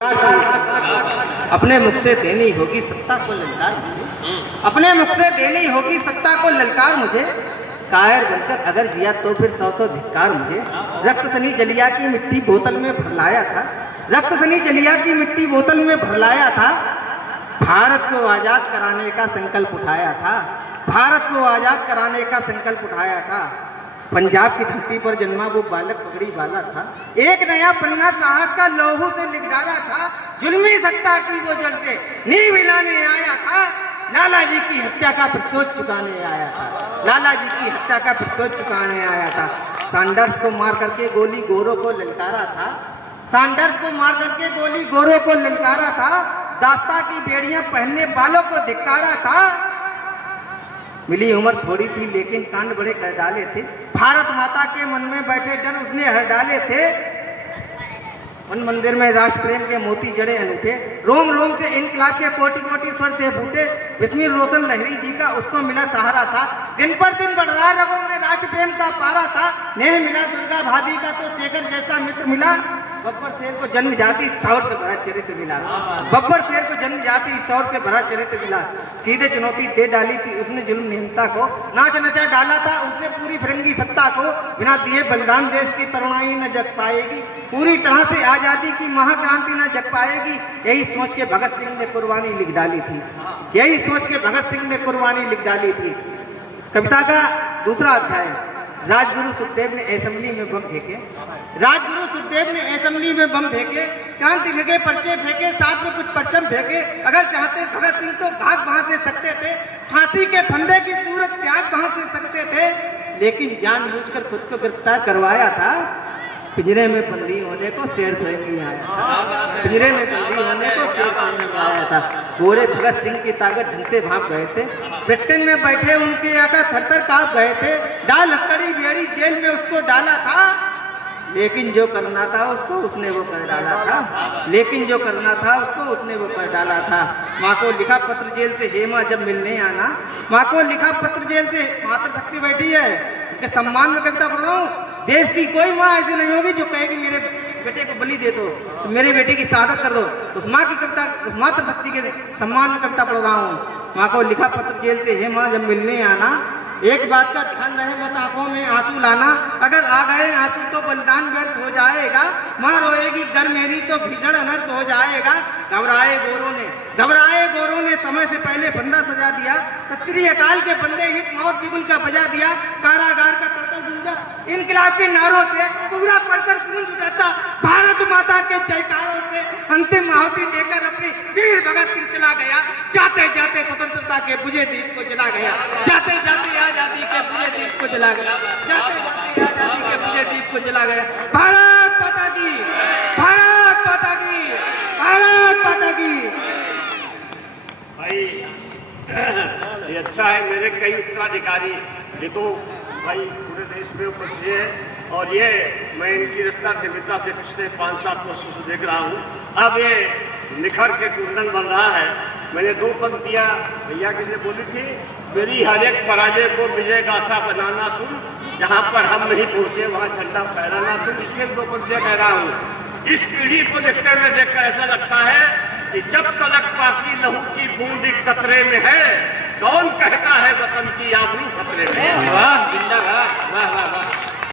अपने मुख से देनी होगी सत्ता को ललकार मुझे, अपने मुख से देनी होगी सत्ता को ललकार मुझे। कायर बनकर अगर जिया तो फिर सौ सौ धिक्कार मुझे। रक्त सनी जलिया की मिट्टी बोतल में भर लाया था, रक्त सनी जलिया की मिट्टी बोतल में भर लाया था। भारत को आजाद कराने का संकल्प उठाया था, भारत को आजाद कराने का संकल्प उठाया था। पंजाब की धरती पर जन्मा वो बालक पगड़ी वाला था, एक नया पन्ना साहस का लौहू से लिख डाला था। जुल्मी सत्ता की वो जड़ से नींव हिलाने आया था, लाला जी की हत्या का प्रतिशोध चुकाने आया था, लाला जी की हत्या का प्रतिशोध चुकाने आया था। सैंडर्स को मार करके गोली गोरों को ललकारा था, सैंडर्स को मार करके गोली गोरों को ललकारा था। दास्ता की बेड़ियां पहनने वालों को धिक्कारा था। मिली उम्र थोड़ी थी लेकिन कांड बड़े कर डाले थे, भारत माता के मन में बैठे डर उसने हर डाले थे। मन मंदिर में राष्ट्र प्रेम के मोती जड़े अनूठे, रोम रोम से इनकलाब के कोटि कोटि स्वर थे फूटे। बिस्मिल रोशन लहरी जी का उसको मिला सहारा था, दिन पर दिन बढ़ रहा रगों में राष्ट्र प्रेम का पारा था। नेह मिला दुर्गा भाभी का तो शेखर जैसा मित्र मिला, बब्बर शेर को जन्म जाति शौर से भरा चरित्र मिला, बब्बर शेर को जन्म जाति शौर से भरा चरित्र मिला। सीधे चुनौती दे डाली थी उसने जुल्म निहत्ता को, नाच नचा डाला था उसने पूरी फिरंगी सत्ता को। बिना दिए बलिदान देश की तरुणाई न जग पाएगी, पूरी तरह से आजादी की महाक्रांति न जग पाएगी। यही सोच के भगत सिंह ने कुर्बानी लिख डाली थी, यही सोच के भगत सिंह ने कुर्बानी लिख डाली थी। कविता का दूसरा अध्याय। राजगुरु सुखदेव ने असेंबली में बम फेंके, राजगुरु सुखदेव ने असेंबली में बम फेंके, क्रांति लगे पर्चे फेंके, साथ में कुछ परचम फेंके। अगर चाहते भगत सिंह तो भाग वहां से सकते थे, फांसी के फंदे की सूरत त्याग वहां से सकते थे, लेकिन जानबूझकर खुद को गिरफ्तार करवाया था। पिंजरे में बंदी होने को शेर स्वयं ही आया था, पिंजरे में बंदी होने को शेर स्वयं ही आया था। गोरे भगत सिंह की ताकत ढंग से भाप गए थे, ब्रिटेन में बैठे उनके आका थरथर कांप गए थे। डाल लकड़ी बेड़ी जेल में उसको डाला था, लेकिन जो करना था उसको उसने वो कर डाला था, लेकिन जो करना था उसको उसने वो कर डाला था। माँ को लिखा पत्र जेल से, हे माँ जब मिलने आना, माँ को लिखा पत्र जेल से। मातृशक्ति बैठी है, उनके सम्मान में कविता पढ़ रहा हूँ। देश की कोई माँ ऐसी नहीं होगी जो कहेगी मेरे बेटे को बलि दे दो, तो मेरे बेटे की शहादत कर दो। उस माँ की कविता, उस मातृशक्ति के सम्मान में कविता पढ़ रहा हूँ। माँ को लिखा पत्र जेल से, हे माँ जब मिलने आना, एक बात का ध्यान रहे मत आंखों में आंसू लाना, अगर आ गए आंसू तो बलिदान व्यर्थ हो जाएगा। माँ रोएगी घर मेरी तो भीषण अनर्थ हो जाएगा। घबराए गोरों ने समय से पहले फंदा सजा दिया, सत श्री अकाल के बंदे हित मौत बिगुल का बजा दिया। कारागार का करतब गूंजा इनकलाब के नारों से, पूरा परिसर गूंज उठा भारत माता के जयकारों से। अंतिम आहुति देकर अपनी वीर भगत सिंह चला गया, जाते जाते स्वतंत्रता के बुझे दीप को जला गया, जाते जाते आजादी के बुझे दीप को जला गया, जाते जाते आजादी के बुझे दीप को जला गया। भारत माता की, भारत माता की, भारत माता की। भाई ये अच्छा है, मेरे कई उत्तराधिकारी ये तो भाई पूरे देश में उपस्थित है, और ये मैं इनकी रिश्ता तीव्रता से पिछले 5-7 वर्षों से देख रहा हूँ। अब ये निखर के कुंदन बन रहा है। मैंने 2 पंक्तियाँ भैया के लिए बोली थी, मेरी हर एक पराजय को विजय गाथा बनाना तुम, जहाँ पर हम नहीं पहुँचे वहाँ झंडा फहराना तुम। इससे 2 पंक्तियाँ कह रहा हूँ। इस पीढ़ी को देखते हुए देखकर ऐसा लगता है कि जब तलक बाकी लहू की बूंद कतरे में है, कौन कहता है वतन की आबरू खतरे में। वाह जिंदाबाद, वाह वाह वाह।